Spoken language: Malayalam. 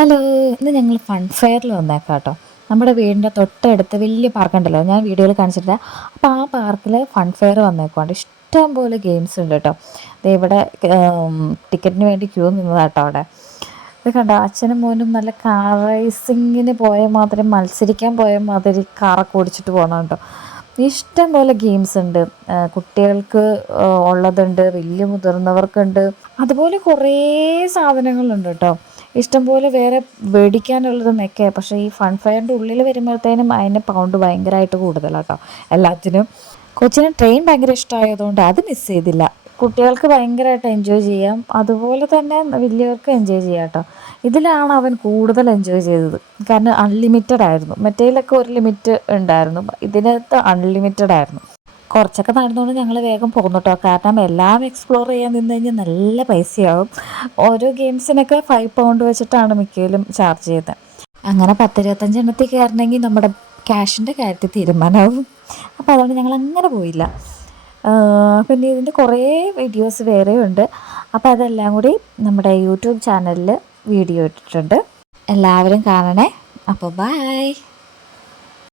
ഹലോ, ഇന്ന് ഞങ്ങൾ ഫൺ ഫെയറിൽ വന്നേക്കാം കേട്ടോ. നമ്മുടെ വീടിൻ്റെ തൊട്ടടുത്ത് വലിയ പാർക്കുണ്ടല്ലോ, ഞാൻ വീഡിയോയിൽ കാണിച്ചിട്ടില്ല. അപ്പോൾ ആ പാർക്കിൽ ഫൺ ഫെയർ വന്നേക്കുവാണ്ട് ഇഷ്ടം പോലെ ഗെയിംസ് ഉണ്ട് കേട്ടോ. ദേ ഇവിടെ ടിക്കറ്റിന് വേണ്ടി ക്യൂ നിന്നതാട്ടോ അവിടെ. ഇത് കണ്ടോ, അച്ഛനും മോനും നല്ല കാർ റേസിങ്ങിന് പോയ മാതിരി, മത്സരിക്കാൻ പോയ മാതിരി കാറൊക്കെ ഓടിച്ചിട്ട് പോകണം കേട്ടോ. ഇഷ്ടം പോലെ ഗെയിംസ് ഉണ്ട്. കുട്ടികൾക്ക് ഉള്ളതുണ്ട്, വലിയ മുതിർന്നവർക്കുണ്ട്. അതുപോലെ കുറേ സാധനങ്ങളുണ്ട് കേട്ടോ. ഇഷ്ടംപോലെ വേറെ മേടിക്കാനുള്ളതെന്നൊക്കെ. പക്ഷേ ഈ ഫൺ ഫെയറിൻ്റെ ഉള്ളിൽ വരുമ്പോഴത്തേനും അതിന് പൗണ്ട് ഭയങ്കരമായിട്ട് കൂടുതലാണ് കേട്ടോ എല്ലാത്തിനും. കൊച്ചിന് ട്രെയിൻ ഭയങ്കര ഇഷ്ടമായതുകൊണ്ട് അത് മിസ് ചെയ്തില്ല. കുട്ടികൾക്ക് ഭയങ്കരമായിട്ട് എൻജോയ് ചെയ്യാം, അതുപോലെ തന്നെ വലിയവർക്ക് എൻജോയ് ചെയ്യാം കേട്ടോ. ഇതിലാണ് അവൻ കൂടുതൽ എൻജോയ് ചെയ്തത്. കാരണം അൺലിമിറ്റഡ് ആയിരുന്നു. മറ്റേതിലൊക്കെ ഒരു ലിമിറ്റ് ഉണ്ടായിരുന്നു, ഇതിനകത്ത് അൺലിമിറ്റഡ് ആയിരുന്നു. കുറച്ചൊക്കെ നടന്നുകൊണ്ട് ഞങ്ങൾ വേഗം പോന്നു കേട്ടോ. കാരണം എല്ലാം എക്സ്പ്ലോർ ചെയ്യാൻ നിന്ന് കഴിഞ്ഞാൽ നല്ല പൈസയാവും. ഓരോ ഗെയിംസിനൊക്കെ £5 വെച്ചിട്ടാണ് മിക്കയിലും ചാർജ് ചെയ്തത്. അങ്ങനെ 10-25 എണ്ണത്തിൽ കയറണമെങ്കിൽ നമ്മുടെ ക്യാഷിൻ്റെ കാര്യത്തിൽ തീരുമാനമാവും. അപ്പോൾ അതുകൊണ്ട് ഞങ്ങൾ അങ്ങനെ പോയില്ല. പിന്നെ ഇതിൻ്റെ കുറേ വീഡിയോസ് വേറെയും ഉണ്ട്. അപ്പോൾ അതെല്ലാം കൂടി നമ്മുടെ യൂട്യൂബ് ചാനലിൽ വീഡിയോ ഇട്ടിട്ടുണ്ട്. എല്ലാവരും കാണണേ. അപ്പോൾ ബൈ.